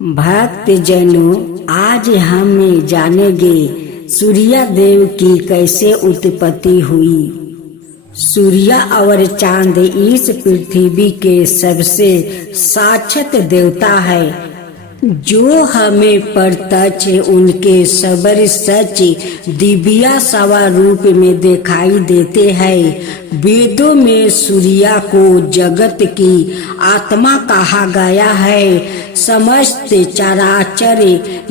भक्त जनों, आज हम जानेंगे सूर्य देव की कैसे उत्पत्ति हुई। सूर्य और चांद इस पृथ्वी के सबसे साक्षात देवता है, जो हमें प्रत्यक्ष उनके सबर सच दिव्य स्वरूप में दिखाई देते हैं। वेदों में सूर्य को जगत की आत्मा कहा गया है। समस्त चराचर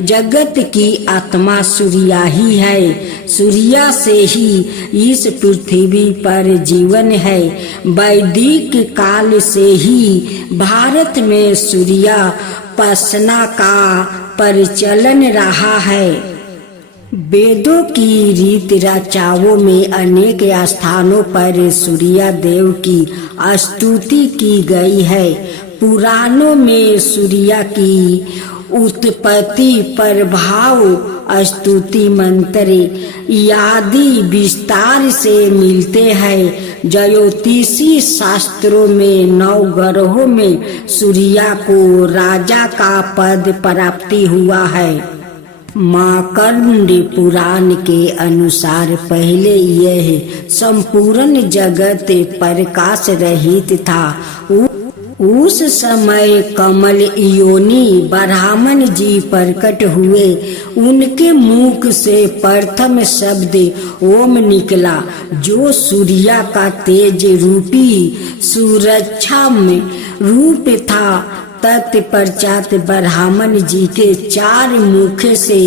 जगत की आत्मा सूर्य ही है। सूर्य से ही इस पृथ्वी पर जीवन है। वैदिक काल से ही भारत में सूर्य उपासना का परिचलन रहा है। वेदों की रीत रचाओं में अनेक स्थानों पर सूर्य देव की स्तुति की गई है। पुराणों में सूर्य की उत्पत्ति प्रभाव स्तुति मंत्र आदि विस्तार से मिलते हैं। ज्योतिषी शास्त्रों में 9 ग्रहों में सूर्य को राजा का पद प्राप्ति हुआ है। मार्कंडेय पुराण के अनुसार पहले यह संपूर्ण जगत प्रकाश रहित था। उस समय कमल योनि ब्राह्मण जी प्रकट हुए। उनके मुख से प्रथम शब्द ओम निकला, जो सूर्य का तेज रूपी सुरक्षा में रूप था। तत्पश्चात ब्राह्मण जी के 4 मुख से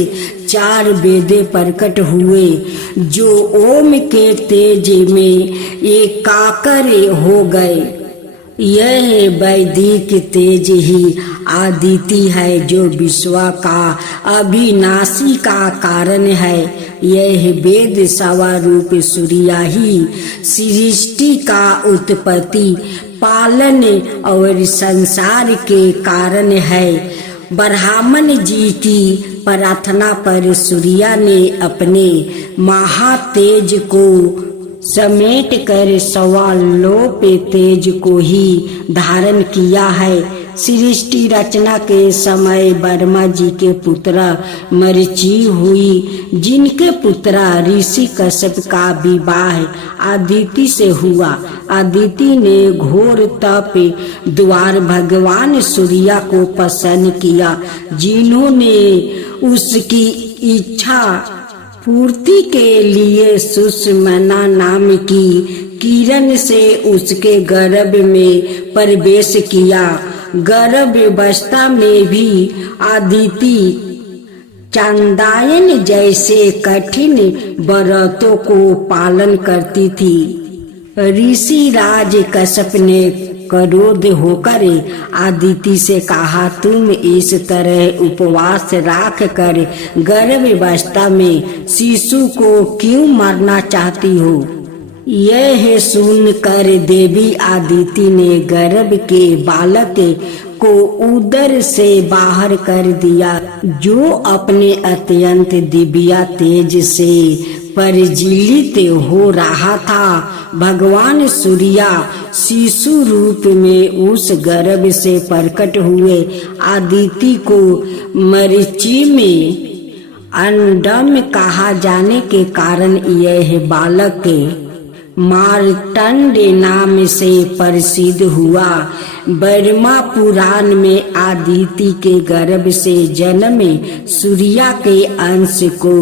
4 वेद प्रकट हुए, जो ओम के तेज में एकाकार हो गए। यह वैदिक तेज ही आदिति है, जो विश्व का अविनाशी का कारण है। यह वेद स्वरूप सूर्य ही सृष्टि का उत्पत्ति, पालन और संसार के कारण है। ब्राह्मण जी की प्रार्थना पर सूर्य ने अपने महातेज को समेट कर सवालों पे तेज को ही धारण किया है। सृष्टि रचना के समय ब्रह्मा जी के पुत्र मरीचि हुई, जिनके पुत्र ऋषि कश्यप का विवाह अदिति से हुआ। अदिति ने घोर तप द्वारा भगवान सूर्य को प्रसन्न किया, जिन्होंने उसकी इच्छा पूर्ति के लिए सुषमना नाम की किरण से उसके गर्भ में प्रवेश किया। गर्भ अवस्था में भी अदिति चांदायन जैसे कठिन व्रतों को पालन करती थी। ऋषि राज कश्यप ने क्रोध होकर अदिति से कहा, तुम इस तरह उपवास राख कर गर्भ अवस्था में शिशु को क्यों मारना चाहती हो। यह सुनकर देवी अदिति ने गर्भ के बालक को उदर से बाहर कर दिया, जो अपने अत्यंत दिव्य तेज से परिजीलित हो रहा था। भगवान सूर्य शिशु रूप में उस गर्भ से प्रकट हुए। अदिति को मरीचि में अंडम कहा जाने के कारण यह बालक मार्तंड नाम से प्रसिद्ध हुआ। ब्रह्मा पुराण में अदिति के गर्भ से जन्म सूर्य के अंश को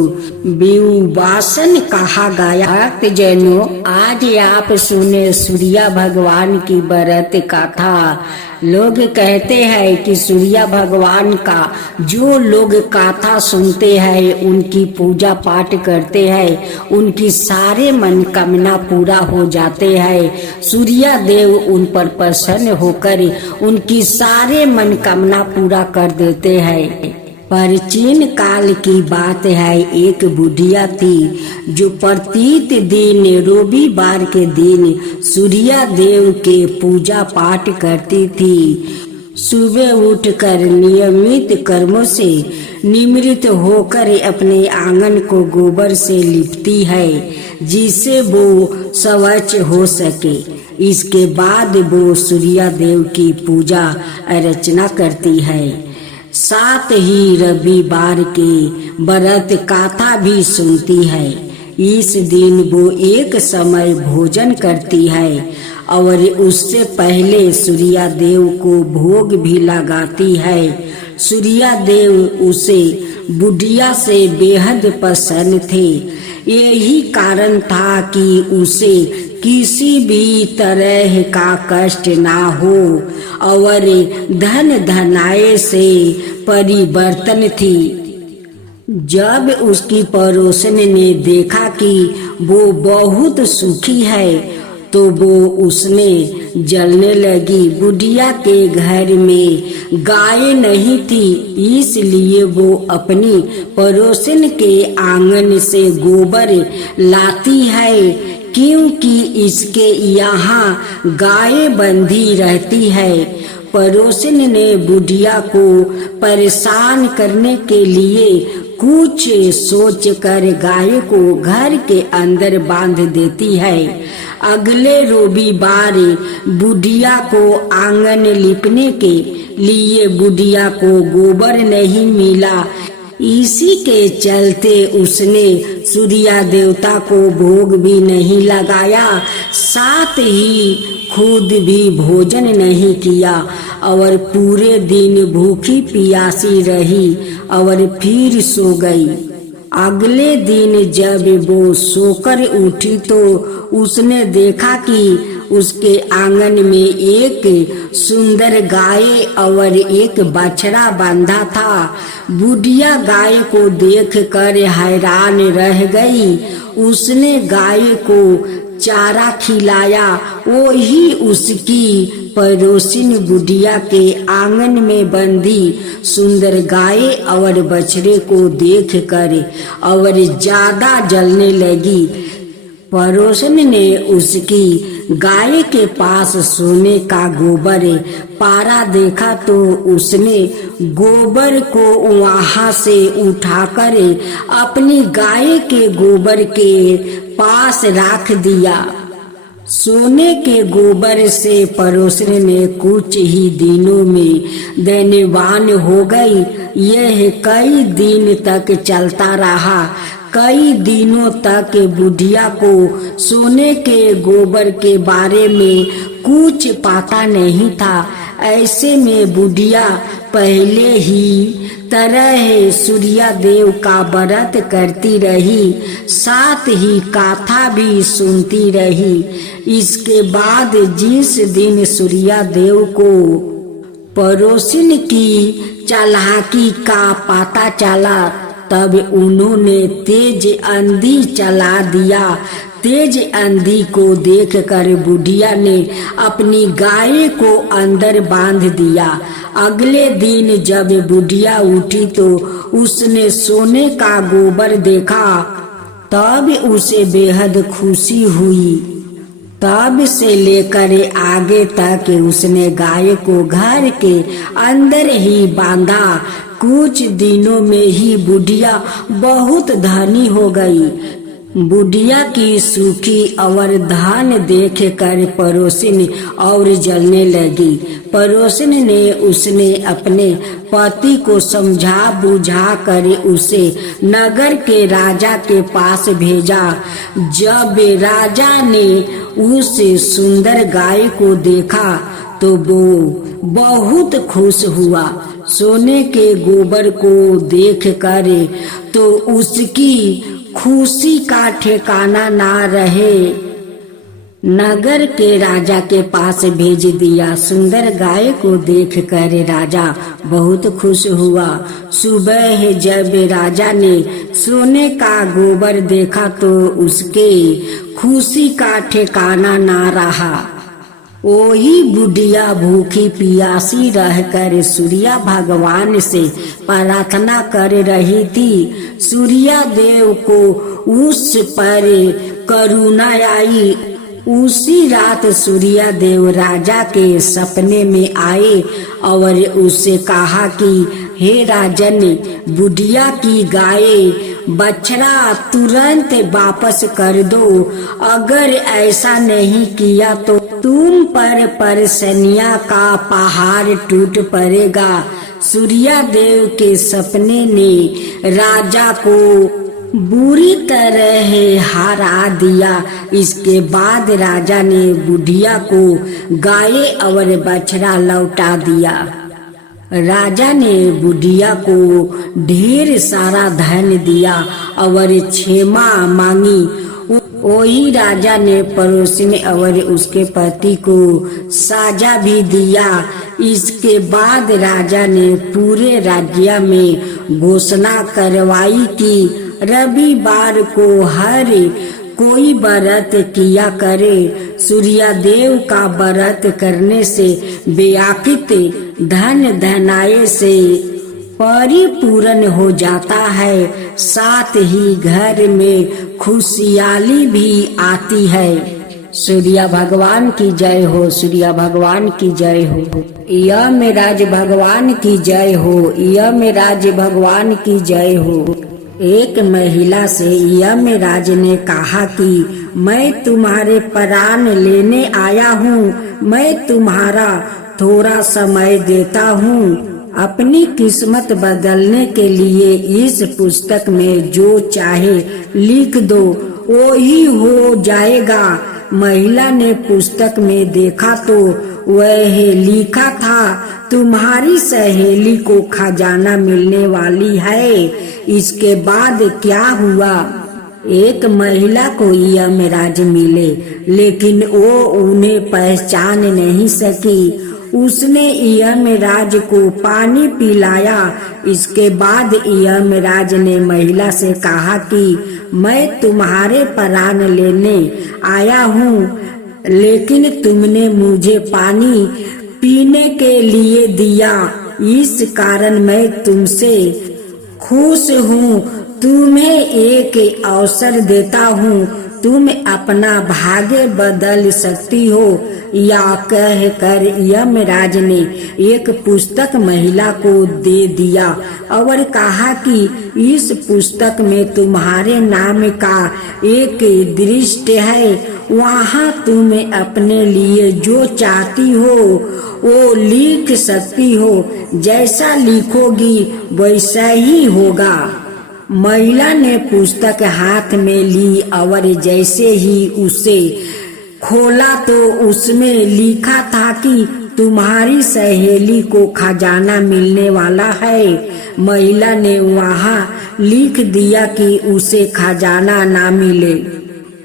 विवासन कहा गया। भक्त जनों, आज आप सुने सूर्य भगवान की व्रत कथा। लोग कहते हैं कि सूर्य भगवान का जो लोग कथा सुनते हैं, उनकी पूजा पाठ करते हैं, उनकी सारे मनोकामना पूरा हो जाते हैं। सूर्य देव उन पर प्रसन्न होकर उनकी सारे मनोकामना पूरा कर देते हैं। प्राचीन काल की बात है, एक बुढ़िया थी, जो प्रत्येक दिन रविवार के दिन सूर्य देव के पूजा पाठ करती थी। सुबह उठकर नियमित कर्मों से निवृत्त होकर अपने आंगन को गोबर से लिपती है, जिससे वो स्वच्छ हो सके। इसके बाद वो सूर्य देव की पूजा अर्चना करती है। साथ ही रविवार के व्रत कथा भी सुनती है। इस दिन वो एक समय भोजन करती है और उससे पहले सूर्या देव को भोग भी लगाती है। सूर्या देव उसे बुढ़िया से बेहद पसंद थे। यही कारण था कि उसे किसी भी तरह का कष्ट ना हो और धन धनाए से परिवर्तन थी। जब उसकी पड़ोसन ने देखा कि वो बहुत सुखी है तो वो उसमें जलने लगी। बुढ़िया के घर में गाय नहीं थी, इसलिए वो अपनी पड़ोसन के आंगन से गोबर लाती है, क्योंकि इसके यहाँ गाय बंधी रहती है। पड़ोसन ने बुढ़िया को परेशान करने के लिए कुछ सोचकर गाय को घर के अंदर बांध देती है। अगले रविवार बुढ़िया को आंगन लिपने के लिए बुढ़िया को गोबर नहीं मिला। इसी के चलते उसने सूर्या देवता को भोग भी नहीं लगाया, साथ ही खुद भी भोजन नहीं किया और पूरे दिन भूखी प्यासी रही और फिर सो गई। अगले दिन जब वो सोकर उठी तो उसने देखा कि उसके आंगन में एक सुंदर गाय और एक बछड़ा बांधा था। बुढ़िया गाय को देखकर हैरान रह गई। उसने गाय को चारा खिलाया। वही उसकी पड़ोसिन बुढ़िया के आंगन में बंधी सुंदर गाय और बछड़े को देखकर और ज्यादा जलने लगी। पड़ोसन ने उसकी गाय के पास सोने का गोबर पारा देखा तो उसने गोबर को वहां से उठाकर अपनी गाय के गोबर के पास रख दिया। सोने के गोबर से पड़ोसन ने कुछ ही दिनों में धनवान हो गई। यह कई दिन तक चलता रहा। कई दिनों तक बुढ़िया को सोने के गोबर के बारे में कुछ पता नहीं था। ऐसे में बुढ़िया पहले ही तरह सूर्या देव का व्रत करती रही, साथ ही कथा भी सुनती रही। इसके बाद जिस दिन सूर्या देव को पड़ोसिन की चालाकी का पता चला तब उन्होंने तेज आंधी चला दिया। तेज आंधी को देखकर बुढ़िया ने अपनी गाय को अंदर बांध दिया। अगले दिन जब बुढ़िया उठी तो उसने सोने का गोबर देखा, तब उसे बेहद खुशी हुई। तब से लेकर आगे तक उसने गाय को घर के अंदर ही बांधा। कुछ दिनों में ही बुढ़िया बहुत धनी हो गई। बुढ़िया की सुखी और धन देखकर पड़ोसिन और जलने लगी। पड़ोसिन ने उसने अपने पति को समझा बुझा कर उसे नगर के राजा के पास भेजा। जब राजा ने उस सुंदर गाय को देखा तो वो बहुत खुश हुआ। सोने के गोबर को देखकर तो उसकी खुशी का ठिकाना ना रहे। नगर के राजा के पास भेज दिया। सुंदर गाय को देखकर राजा बहुत खुश हुआ। सुबह जब राजा ने सोने का गोबर देखा तो उसके खुशी का ठिकाना ना रहा। वही बुढ़िया भूखी प्यासी रहकर सूर्या भगवान से प्रार्थना कर रही थी। सूर्या देव को उस पर करुणा आई। उसी रात सूर्या देव राजा के सपने में आए और उससे कहा कि हे राजन, बुढ़िया की गाय बछड़ा तुरंत वापस कर दो। अगर ऐसा नहीं किया तो तुम पर परेशानियां का पहाड़ टूट पड़ेगा। सूर्या देव के सपने ने राजा को बुरी तरह हरा दिया। इसके बाद राजा ने बुढ़िया को गाय और बछड़ा लौटा दिया। राजा ने बुढ़िया को ढेर सारा धन दिया और क्षमा मांगी। वही राजा ने पड़ोसिन और उसके पति को साजा भी दिया। इसके बाद राजा ने पूरे राज्य में घोषणा करवाई कि रविवार को हर कोई व्रत किया करे। सूर्य देव का व्रत करने से व्याकृत धन धनाय से परिपूर्ण हो जाता है, साथ ही घर में खुशहाली भी आती है। सूर्य भगवान की जय हो, सूर्य भगवान की जय हो। यमराज भगवान की जय हो, यमराज भगवान की जय हो। एक महिला से यमराज ने कहा कि मैं तुम्हारे प्राण लेने आया हूँ, मैं तुम्हारा थोड़ा समय देता हूँ। अपनी किस्मत बदलने के लिए इस पुस्तक में जो चाहे लिख दो, वो ही हो जाएगा। महिला ने पुस्तक में देखा तो वह लिखा था, तुम्हारी सहेली को खजाना मिलने वाली है। इसके बाद क्या हुआ? एक महिला को यमराज मिले, लेकिन वो उन्हें पहचान नहीं सकी। उसने यमराज को पानी पिलाया। इसके बाद यमराज ने महिला से कहा कि मैं तुम्हारे प्राण लेने आया हूँ, लेकिन तुमने मुझे पानी पीने के लिए दिया, इस कारण मैं तुमसे खुश हूँ। तुम्हें एक अवसर देता हूँ, तुम अपना भाग्य बदल सकती हो। या कहकर यमराज ने एक पुस्तक महिला को दे दिया और कहा कि इस पुस्तक में तुम्हारे नाम का एक दृष्टि है, वहाँ तुम अपने लिए जो चाहती हो वो लिख सकती हो। जैसा लिखोगी वैसा ही होगा। महिला ने पुस्तक हाथ में ली और जैसे ही उसे खोला तो उसमें लिखा था कि तुम्हारी सहेली को खजाना मिलने वाला है। महिला ने वहाँ लिख दिया कि उसे खजाना ना मिले।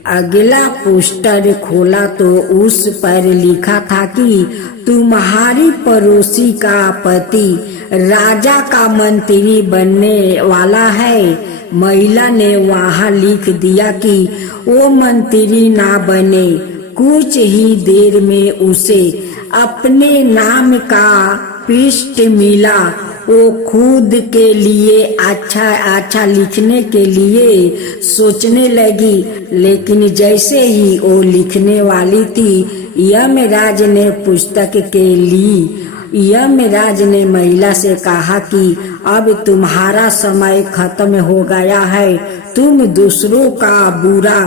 अगला पोस्टर खोला तो उस पर लिखा था कि तुम्हारी पड़ोसी का पति राजा का मंत्री बनने वाला है। महिला ने वहाँ लिख दिया कि वो मंत्री ना बने। कुछ ही देर में उसे अपने नाम का पृष्ठ मिला। वो खुद के लिए अच्छा लिखने के लिए सोचने लगी, लेकिन जैसे ही वो लिखने वाली थी, यमराज ने पुस्तक के ली। यमराज ने महिला से कहा कि अब तुम्हारा समय खत्म हो गया है। तुम दूसरों का बुरा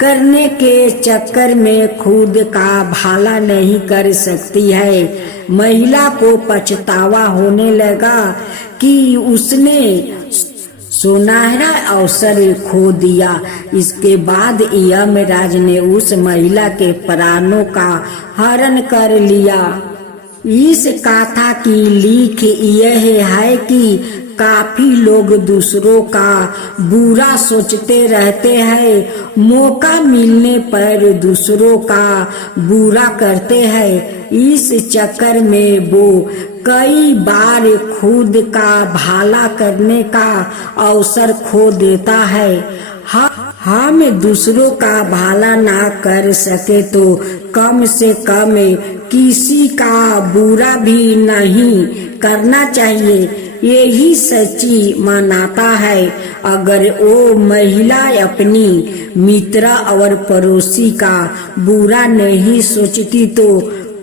करने के चक्कर में खुद का भला नहीं कर सकती है। महिला को पछतावा होने लगा कि उसने सुनहरा अवसर खो दिया। इसके बाद यमराज ने उस महिला के प्राणों का हरण कर लिया। इस गाथा की लिख यह है कि काफी लोग दूसरों का बुरा सोचते रहते हैं, मौका मिलने पर दूसरों का बुरा करते हैं। इस चक्कर में वो कई बार खुद का भला करने का अवसर खो देता है। हम दूसरों का भला ना कर सके तो कम से कम किसी का बुरा भी नहीं करना चाहिए। यही सच्ची मानवता है। अगर वो महिला अपनी मित्र और पड़ोसी का बुरा नहीं सोचती तो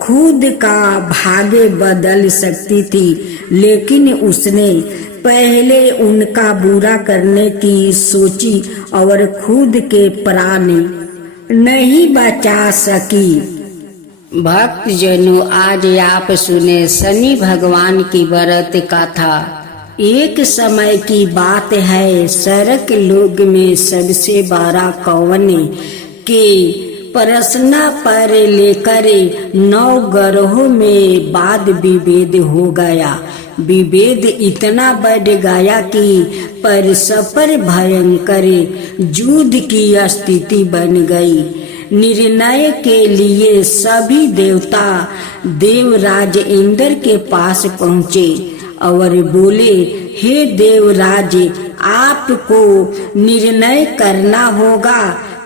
खुद का भाग्य बदल सकती थी, लेकिन उसने पहले उनका बुरा करने की सोची और खुद के प्राण नहीं बचा सकी। भक्त जनों, आज आप सुने शनि भगवान की व्रत कथा। एक समय की बात है, सरक लोग में सबसे बड़ा कौन के प्रश्न पर लेकर 9 ग्रहों में वाद विभेद हो गया। विभेद इतना बढ़ गया कि परस्पर भयंकर युद्ध की स्थिति बन गई। निर्णय के लिए सभी देवता देवराज इंद्र के पास पहुँचे और बोले, हे देवराज, आपको निर्णय करना होगा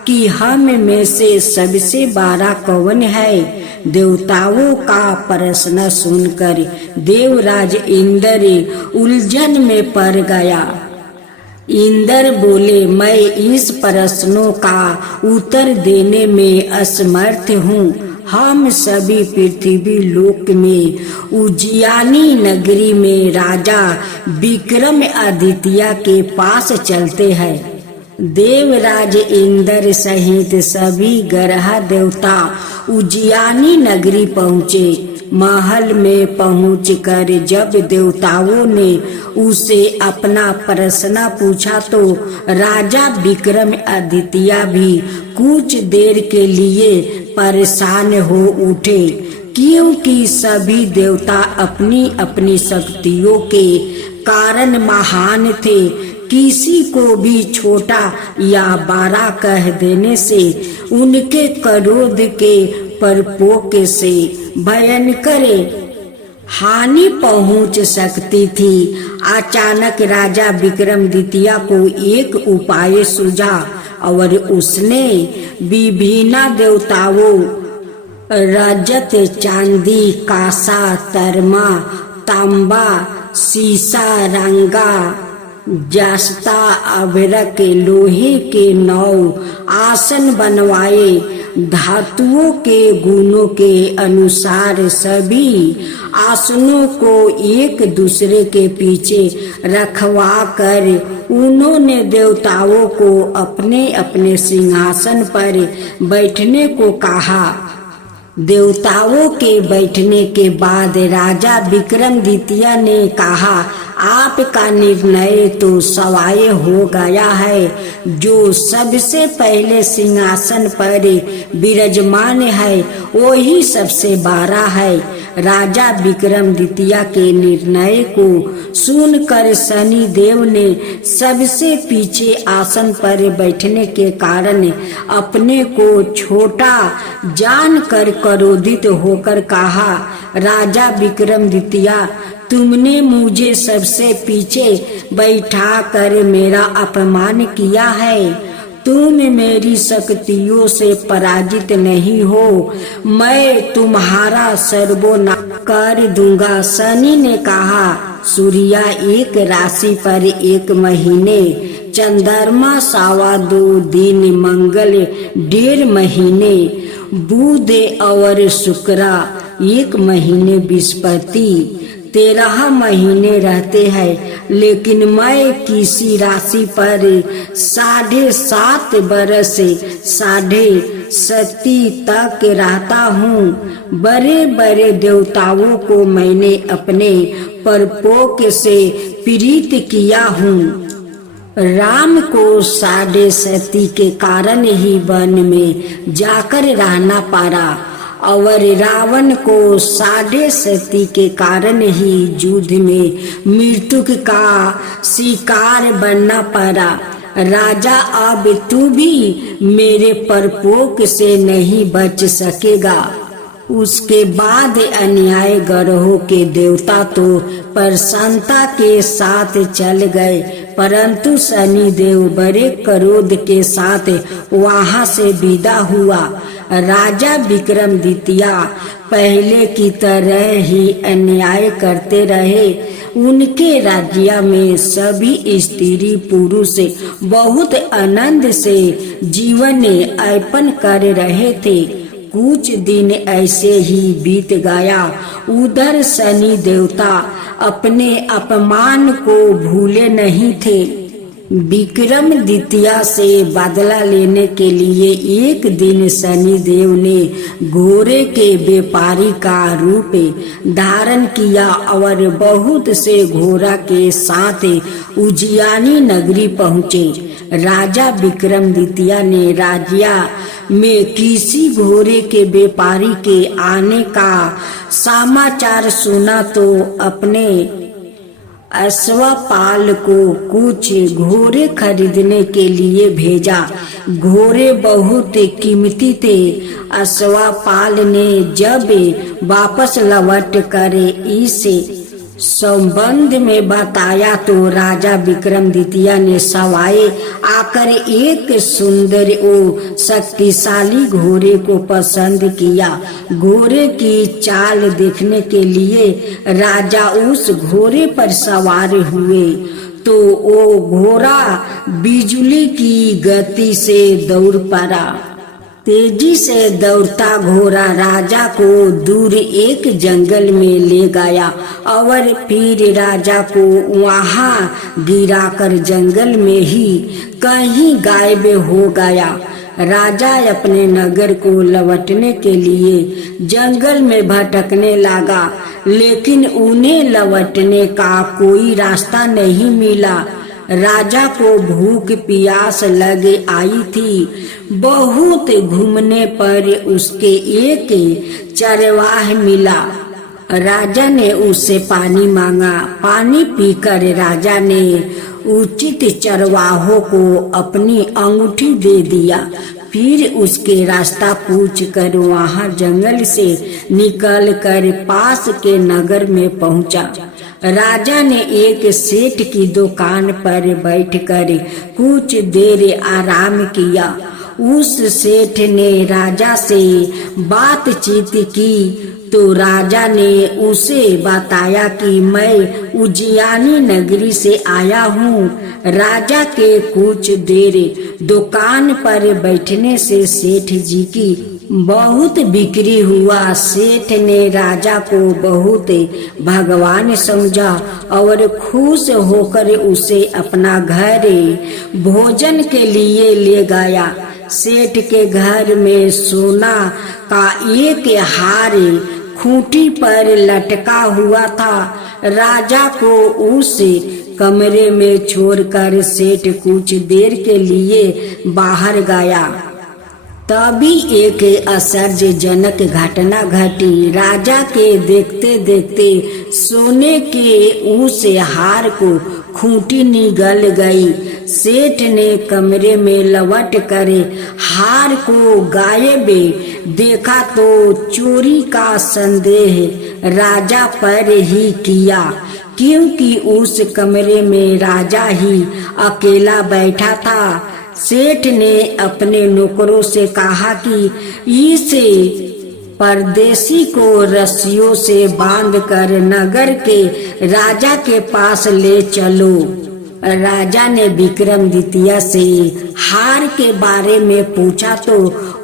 कि हम में से सबसे बड़ा कौन है। देवताओं का प्रश्न सुनकर देवराज इंद्र उलझन में पड़ गया। इंद्र बोले, मैं इस प्रश्नों का उत्तर देने में असमर्थ हूँ। हम सभी पृथ्वी लोक में उज्जैनी नगरी में राजा विक्रम आदित्य के पास चलते हैं। देवराज इंद्र सहित सभी ग्रह देवता उज्जैनी नगरी पहुँचे। महल में पहुंचकर जब देवताओं ने उसे अपना प्रश्न पूछा तो राजा विक्रम आदित्य भी कुछ देर के लिए परेशान हो उठे, क्योंकि सभी देवता अपनी अपनी शक्तियों के कारण महान थे। किसी को भी छोटा या बड़ा कह देने से उनके क्रोध के प्रकोप से भयंकर हानि पहुंच सकती थी। अचानक राजा विक्रमादित्य को एक उपाय सूझा और उसने विभिन्न देवताओं रजत, चांदी, कांसा, तरमा, तांबा, सीसा, रंगा, जस्ता, अभ्रक, लोहे के 9 आसन बनवाए। धातुओं के गुणों के अनुसार सभी आसनों को एक दूसरे के पीछे रखवा कर उन्होंने देवताओं को अपने अपने सिंहासन पर बैठने को कहा। देवताओं के बैठने के बाद राजा विक्रमादित्य ने कहा, आपका निर्णय तो सवाय हो गया है। जो सबसे पहले सिंहासन पर विराजमान है वही सबसे बड़ा है। राजा विक्रमादित्य के निर्णय को सुनकर शनि देव ने सबसे पीछे आसन पर बैठने के कारण अपने को छोटा जानकर क्रोधित होकर कहा, राजा विक्रमादित्य, तुमने मुझे सबसे पीछे बैठा कर मेरा अपमान किया है। तुम मेरी शक्तियों से पराजित नहीं हो। मैं तुम्हारा सर्वनाश कर दूंगा। शनि ने कहा, सूर्य एक राशि पर 1 महीने, चंद्रमा 2.25 दिन, मंगल 1.5 महीने, बुध और शुक्र 1 महीने, बृहस्पति 13 महीने रहते हैं। लेकिन मैं किसी राशि पर 7.5 बरस 7.5 तक रहता हूँ। बड़े बड़े देवताओं को मैंने अपने प्रकोप से पीड़ित किया हूँ। राम को 7.5 के कारण ही वन में जाकर रहना पड़ा और रावण को 7.5 के कारण ही युद्ध में मृत्यु का शिकार बनना पड़ा। राजा, अब तू भी मेरे प्रकोप से नहीं बच सकेगा। उसके बाद अन्याय ग्रहों के देवता तो प्रसन्नता के साथ चल गए, परंतु शनि देव बड़े क्रोध के साथ वहां से विदा हुआ। राजा विक्रमादित्य पहले की तरह ही अन्याय करते रहे। उनके राज्य में सभी स्त्री पुरुष बहुत आनंद से जीवन यापन कर रहे थे। कुछ दिन ऐसे ही बीत गया। उधर शनि देवता अपने अपमान को भूले नहीं थे। विक्रमादित्य से बदला लेने के लिए एक दिन शनिदेव ने घोड़े के व्यापारी का रूप धारण किया और बहुत से घोड़ा के साथ उज्जैनी नगरी पहुँचे। राजा विक्रमादित्य ने राज्य में किसी घोड़े के व्यापारी के आने का समाचार सुना तो अपने अश्वपाल को कुछ घोड़े खरीदने के लिए भेजा। घोड़े बहुत कीमती थे। अश्वपाल ने जब वापस लौट कर इस संबंध में बताया तो राजा विक्रमादित्य ने सवाए आकर एक सुंदर और शक्तिशाली घोड़े को पसंद किया। घोड़े की चाल देखने के लिए राजा उस घोड़े पर सवार हुए तो वो घोड़ा बिजली की गति से दौड़ पड़ा। तेजी से दौड़ता घोड़ा राजा को दूर एक जंगल में ले गया और फिर राजा को वहां गिराकर जंगल में ही कहीं गायब हो गया। राजा अपने नगर को लौटने के लिए जंगल में भटकने लगा, लेकिन उन्हें लौटने का कोई रास्ता नहीं मिला। राजा को भूख प्यास लग आई थी। बहुत घूमने पर उसके एक चरवाह मिला। राजा ने उससे पानी मांगा। पानी पीकर राजा ने उचित चरवाहों को अपनी अंगूठी दे दिया। फिर उसके रास्ता पूछ कर वहां जंगल से निकल कर पास के नगर में पहुंचा। राजा ने एक सेठ की दुकान पर बैठकर कुछ देर आराम किया। उस सेठ ने राजा से बातचीत की तो राजा ने उसे बताया कि मैं उज्जैनी नगरी से आया हूँ। राजा के कुछ देर दुकान पर बैठने से सेठ जी की बहुत बिक्री हुआ। सेठ ने राजा को बहुत भगवान समझा और खुश होकर उसे अपना घर भोजन के लिए ले गया। सेठ के घर में सोना का एक हार खूंटी पर लटका हुआ था। राजा को उस कमरे में छोड़कर सेठ कुछ देर के लिए बाहर गया। तभी एक आश्चर्यजनक घटना घटी। राजा के देखते देखते सोने के उस हार को खूंटी निगल गई। सेठ ने कमरे में लौट कर हार को गायब देखा तो चोरी का संदेह राजा पर ही किया, क्योंकि उस कमरे में राजा ही अकेला बैठा था। सेठ ने अपने नौकरों से कहा कि इस परदेसी को रस्सियों से बांधकर नगर के राजा के पास ले चलो। राजा ने विक्रमादित्य से हार के बारे में पूछा तो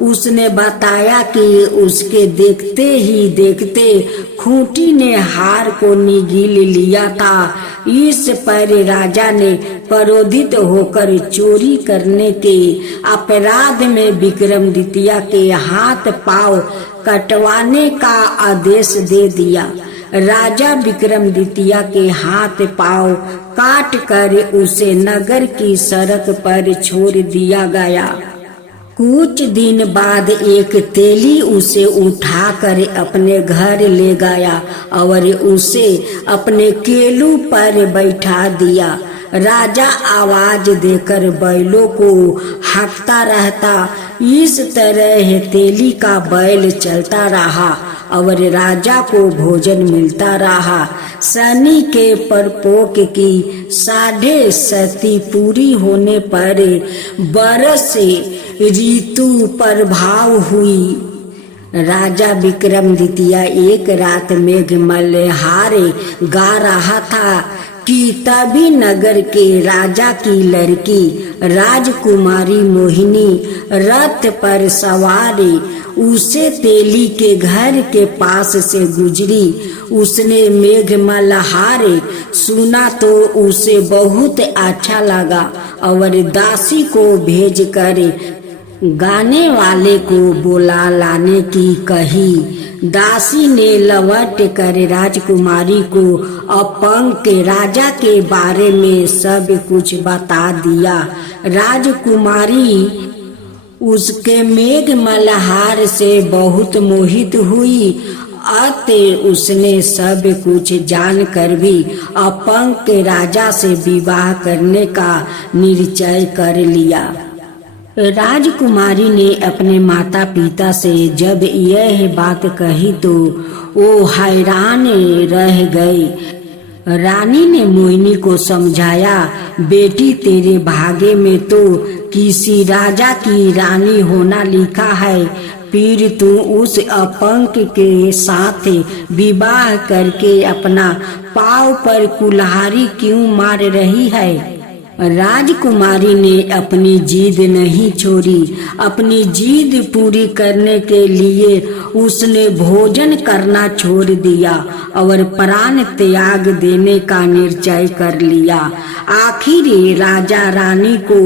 उसने बताया कि उसके देखते ही देखते खूंटी ने हार को निगल लिया था। इस पर राजा ने क्रोधित होकर चोरी करने के अपराध में विक्रमादित्य के हाथ पांव कटवाने का आदेश दे दिया। राजा विक्रमादित्य के हाथ पांव काट कर उसे नगर की सड़क पर छोड़ दिया गया। कुछ दिन बाद एक तेली उसे उठाकर अपने घर ले गया और उसे अपने केलू पर बैठा दिया। राजा आवाज देकर बैलों को हाँकता रहता। इस तरह तेली का बैल चलता रहा और राजा को भोजन मिलता रहा। शनि के प्रकोप की 7.5 पूरी होने पर बरस ऋतु प्रभाव हुई। राजा विक्रमादित्य एक रात मेघ मल्हार गा रहा था कि तभी नगर के राजा की लड़की राजकुमारी मोहिनी रथ पर सवार उसे तेली के घर के पास से गुजरी। उसने मेघ मल्हार सुना तो उसे बहुत अच्छा लगा और दासी को भेजकर गाने वाले को बुला लाने की कही। दासी ने लौट कर राजकुमारी को अपंग के राजा के बारे में सब कुछ बता दिया। राजकुमारी उसके मेघ मल्हार से बहुत मोहित हुई। अतः उसने सब कुछ जानकर भी अपंग के राजा से विवाह करने का निश्चय कर लिया। राजकुमारी ने अपने माता पिता से जब यह बात कही तो वो हैरान रह गई। रानी ने मोहिनी को समझाया, बेटी तेरे भाग्य में तो किसी राजा की रानी होना लिखा है, फिर तू उस अपंग के साथ विवाह करके अपना पाँव पर कुल्हाड़ी क्यों मार रही है। राजकुमारी ने अपनी जिद नहीं छोड़ी। अपनी जिद पूरी करने के लिए उसने भोजन करना छोड़ दिया और प्राण त्याग देने का निश्चय कर लिया। आखिर राजा रानी को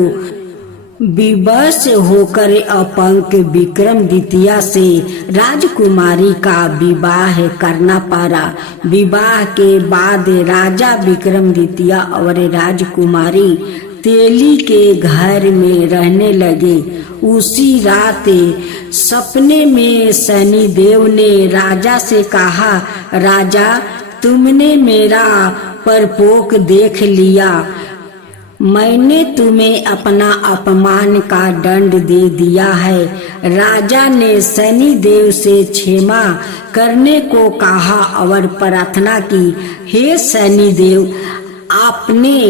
विवश होकर अपंग विक्रमादित्य से राजकुमारी का विवाह करना पड़ा। विवाह के बाद राजा विक्रमादित्य और राजकुमारी तेली के घर में रहने लगे। उसी रात सपने में शनिदेव ने राजा से कहा, राजा तुमने मेरा परपोक देख लिया। मैंने तुम्हें अपना अपमान का दंड दे दिया है। राजा ने शनिदेव से क्षमा करने को कहा और प्रार्थना की, हे शनिदेव, आपने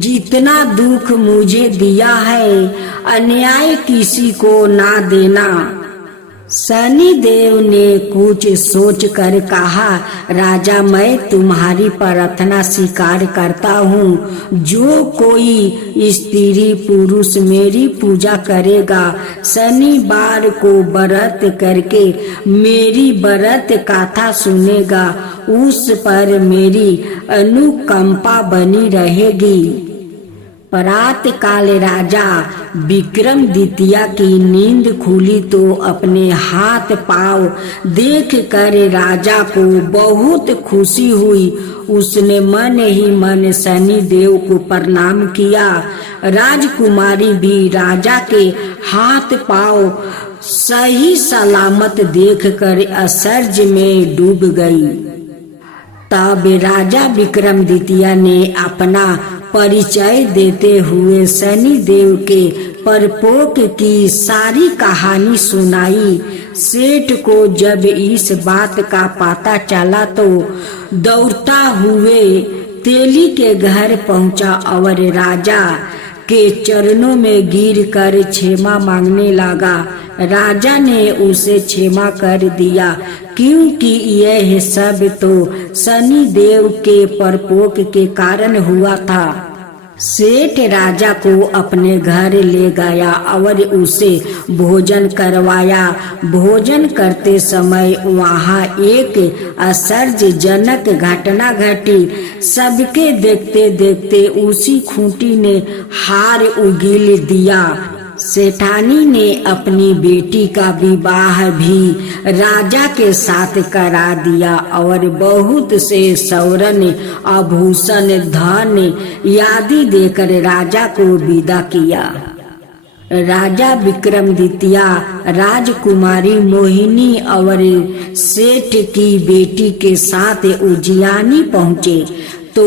जितना दुख मुझे दिया है अन्याय किसी को ना देना। शनिदेव ने कुछ सोचकर कहा, राजा मैं तुम्हारी प्रार्थना स्वीकार करता हूँ। जो कोई स्त्री पुरुष मेरी पूजा करेगा, शनिवार को व्रत करके मेरी व्रत कथा सुनेगा, उस पर मेरी अनुकंपा बनी रहेगी। प्रात काल राजा विक्रमादित्य की नींद खुली तो अपने हाथ पांव देख कर राजा को बहुत खुशी हुई। उसने मन ही मन शनिदेव को प्रणाम किया। राजकुमारी भी राजा के हाथ पांव सही सलामत देखकर आश्चर्य में डूब गई। तब राजा विक्रमादित्य ने अपना परिचय देते हुए शनिदेव के परपोक की सारी कहानी सुनाई। सेठ को जब इस बात का पता चला तो दौड़ता हुए तेली के घर पहुंचा और राजा के चरणों में गिरकर क्षमा मांगने लगा। राजा ने उसे क्षमा कर दिया, क्योंकि यह सब तो शनिदेव के परपोक के कारण हुआ था। सेठ राजा को अपने घर ले गया और उसे भोजन करवाया। भोजन करते समय वहाँ एक आश्चर्यजनक घटना घटी। सबके देखते देखते उसी खूंटी ने हार उगील दिया। सेठानी ने अपनी बेटी का विवाह भी राजा के साथ करा दिया और बहुत से स्वर्ण आभूषण धन आदि देकर राजा को विदा किया। राजा विक्रमादित्य राजकुमारी मोहिनी और सेठ की बेटी के साथ उज्जैनी पहुँचे तो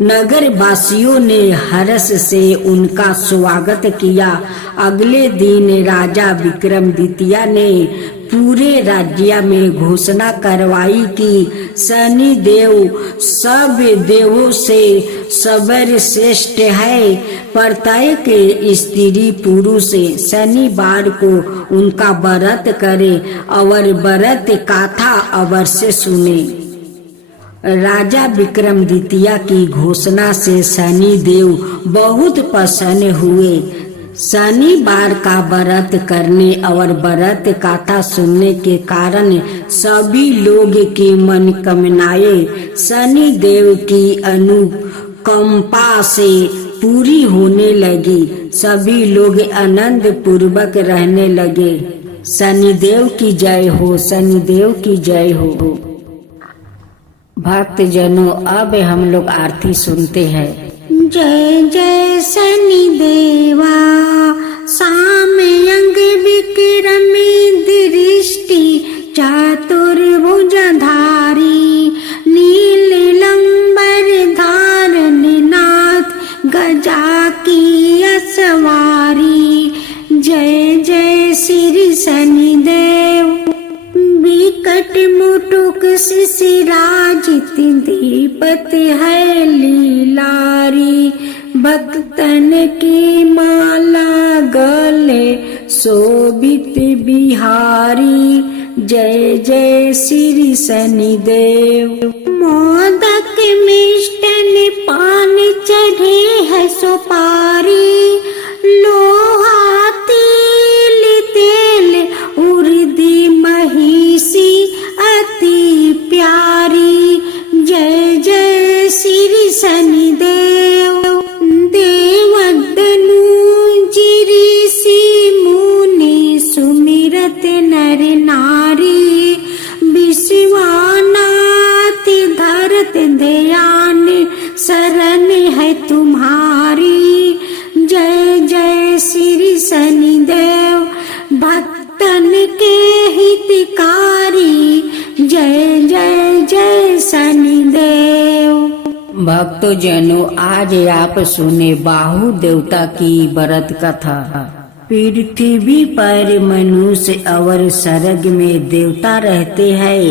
नगर वासियों ने हर्ष से उनका स्वागत किया। अगले दिन राजा विक्रमादित्य ने पूरे राज्य में घोषणा करवाई कि शनिदेव सब देवों से सर्वश्रेष्ठ है। प्रत्येक स्त्री पुरुष शनिवार को उनका व्रत करे और व्रत कथा अवश्य सुने। राजा विक्रमादित्य की घोषणा से शनिदेव बहुत प्रसन्न हुए। शनिवार का व्रत करने और व्रत कथा सुनने के कारण सभी लोग की मनोकामनाएं शनिदेव की अनुकंपा से पूरी होने लगी। सभी लोग आनंद पूर्वक रहने लगे। शनिदेव की जय हो, शनिदेव की जय हो। भक्त जनों, अब हम लोग आरती सुनते हैं। जय जय शनिदेवा, सामयंग विक्रमी दृष्टि चतुर्भुजधारी, नीलंबर धारण नाथ गजा की असवारी। जय जय श्री शनिदेव, विकट मुटुक शिशिराजित दीपत है लीलारी। भक्तन की माला गले शोभित बिहारी। जय जय श्री शनिदेव। मोदक मिष्टन पान चढ़े है सुपारी, लोहा तिल तेल उर्दी महिषी अति प्यारी। जय जय श्री शनिदेव। देवदनु ऋषि मुनि सुमिरत नर नारी, विश्वनाथ धरत ध्यान शरण है तुम्हारी। जय जय श्री शनिदेव, भक्तन के हितकारी। जय जय जय शनिदेव। भक्तों जनों, आज आप सुने बाहु देवता की व्रत कथा। पृथ्वी पर मनुष्य और स्वर्ग में देवता रहते हैं।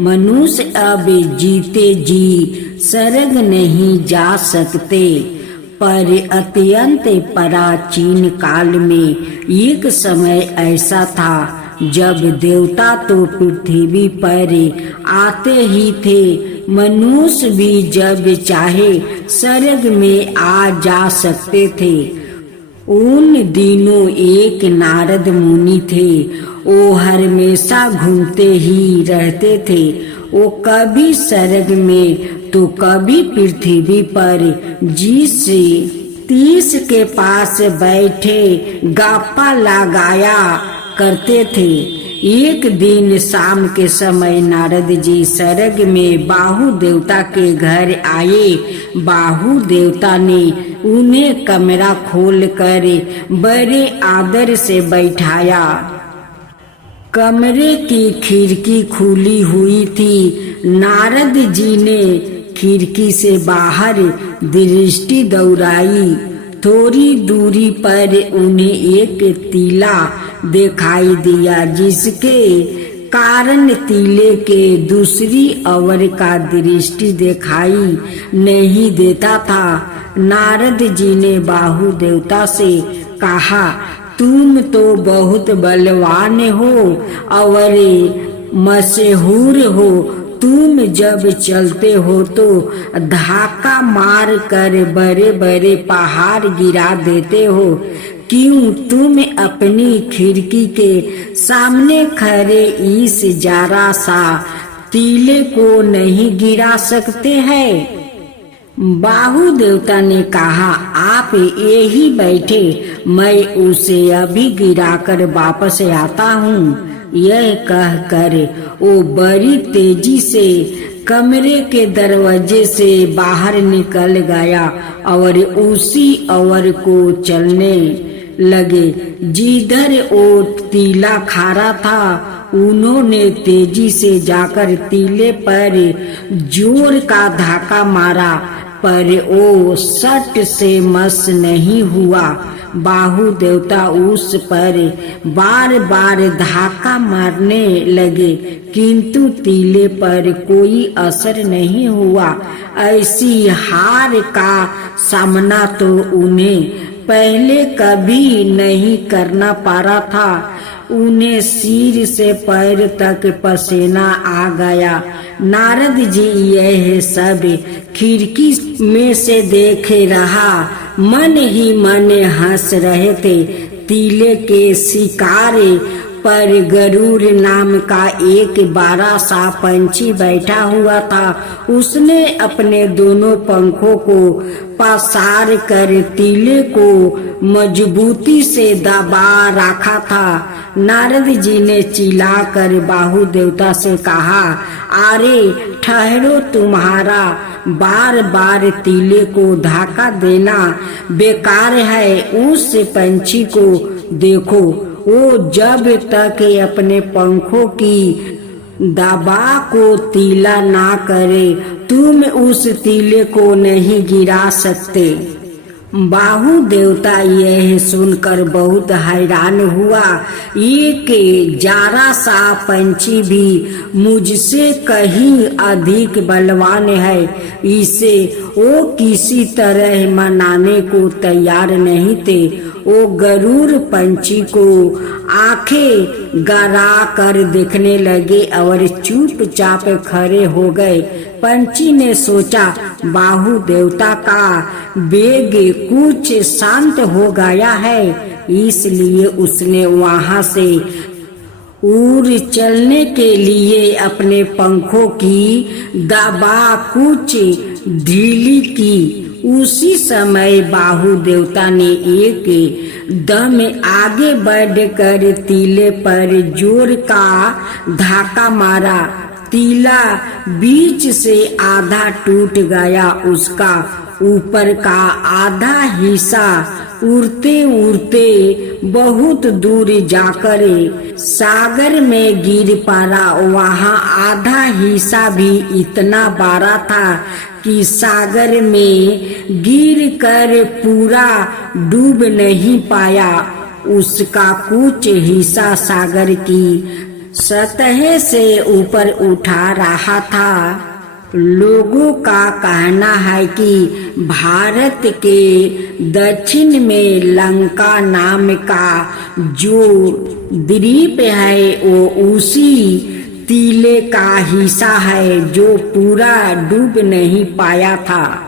मनुष्य अब जीते जी स्वर्ग नहीं जा सकते, पर अत्यंत प्राचीन काल में एक समय ऐसा था जब देवता तो पृथ्वी पर आते ही थे। मनुष्य भी जब चाहे स्वर्ग में आ जा सकते थे। उन दिनों एक नारद मुनि थे। वो हमेशा घूमते ही रहते थे। वो कभी स्वर्ग में तो कभी पृथ्वी पर जिस तीस के पास बैठे गप्पा लगाया करते थे। एक दिन शाम के समय नारद जी स्वर्ग में बाहु देवता के घर आए। बाहु देवता ने उन्हें कमरा खोलकर बड़े आदर से बैठाया। कमरे की खिड़की खुली हुई थी। नारद जी ने खिड़की से बाहर दृष्टि दौड़ाई। थोड़ी दूरी पर उन्हें एक टीला दिखाई दिया, जिसके कारण टीले के दूसरी ओर का दृष्टि दिखाई नहीं देता था। नारद जी ने बाहु देवता से कहा, तुम तो बहुत बलवान हो और मशहूर हो। तुम जब चलते हो तो धक्का मार कर बड़े बड़े पहाड़ गिरा देते हो। क्यों तुम अपनी खिड़की के सामने खड़े इस जरा सा टीले को नहीं गिरा सकते हैं? बाहु देवता ने कहा, आप यही बैठे, मैं उसे अभी गिराकर वापस आता हूँ। यह कहकर वो बड़ी तेजी से कमरे के दरवाजे से बाहर निकल गया और उसी ओर को चलने लगे जिधर वो टीला खड़ा था। उन्होंने तेजी से जाकर टीले पर जोर का धक्का मारा, पर वो सट से मस नहीं हुआ। बाहु देवता उस पर बार बार धक्का मारने लगे, किंतु टीले पर कोई असर नहीं हुआ। ऐसी हार का सामना तो उन्हें पहले कभी नहीं करना पड़ा था। उन्हें सिर से पैर तक पसीना आ गया। नारद जी यह सब खिड़की में से देखे रहा, मन ही मन हंस रहे थे। टीले के शिकार पर गरुड़ नाम का एक बड़ा सा पंछी बैठा हुआ था। उसने अपने दोनों पंखों को पसार कर तीले को मजबूती से दबा रखा था। नारद जी ने चिल्लाकर बाहु देवता से कहा, अरे ठहरो, तुम्हारा बार बार तीले को धक्का देना बेकार है। उस पंछी को देखो, वो जब तक अपने पंखों की दबा को तीला ना करे, तुम उस तीले को नहीं गिरा सकते। बाहु देवता यह सुनकर बहुत हैरान हुआ। एक जरा सा पंछी भी मुझसे कहीं अधिक बलवान है, इसे वो किसी तरह मनाने को तैयार नहीं थे। वो गरुड़ पंछी को आंखें गड़ा कर देखने लगे और चुपचाप खड़े हो गए। पंछी ने सोचा, बाहु देवता का वेग कुछ शांत हो गया है, इसलिए उसने वहां से उड़ चलने के लिए अपने पंखों की दबा कुछ ढीली की। उसी समय बाहु देवता ने एक दम आगे बढ़कर तीले पर जोर का धक्का मारा। तीला बीच से आधा टूट गया। उसका ऊपर का आधा हिस्सा उड़ते उड़ते बहुत दूर जाकर सागर में गिर पड़ा। वहाँ आधा हिस्सा भी इतना बड़ा था कि सागर में गिर कर पूरा डूब नहीं पाया। उसका कुछ हिस्सा सागर की सतह से ऊपर उठा रहा था। लोगों का कहना है कि भारत के दक्षिण में लंका नाम का जो द्वीप है वो उसी तीले का हिस्सा है जो पूरा डूब नहीं पाया था।